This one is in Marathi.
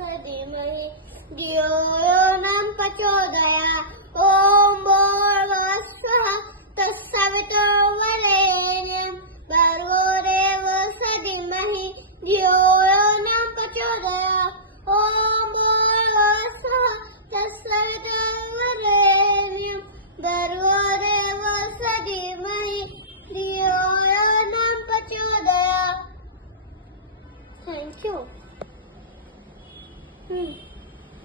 धीमहि धियो यो न प्रचोदयात् ॐ भूर्भुवस्सुः तत्सवितुर्वरेण्यं भर्गो देवस्य धीमहि धियो यो न प्रचोदयात् ॐ भूर्भुवस्सुः तत्सवितुर्वरेण्यं भर्गो देवस्य धीमहि धियो यो न प्रचोदयात्. Thank you.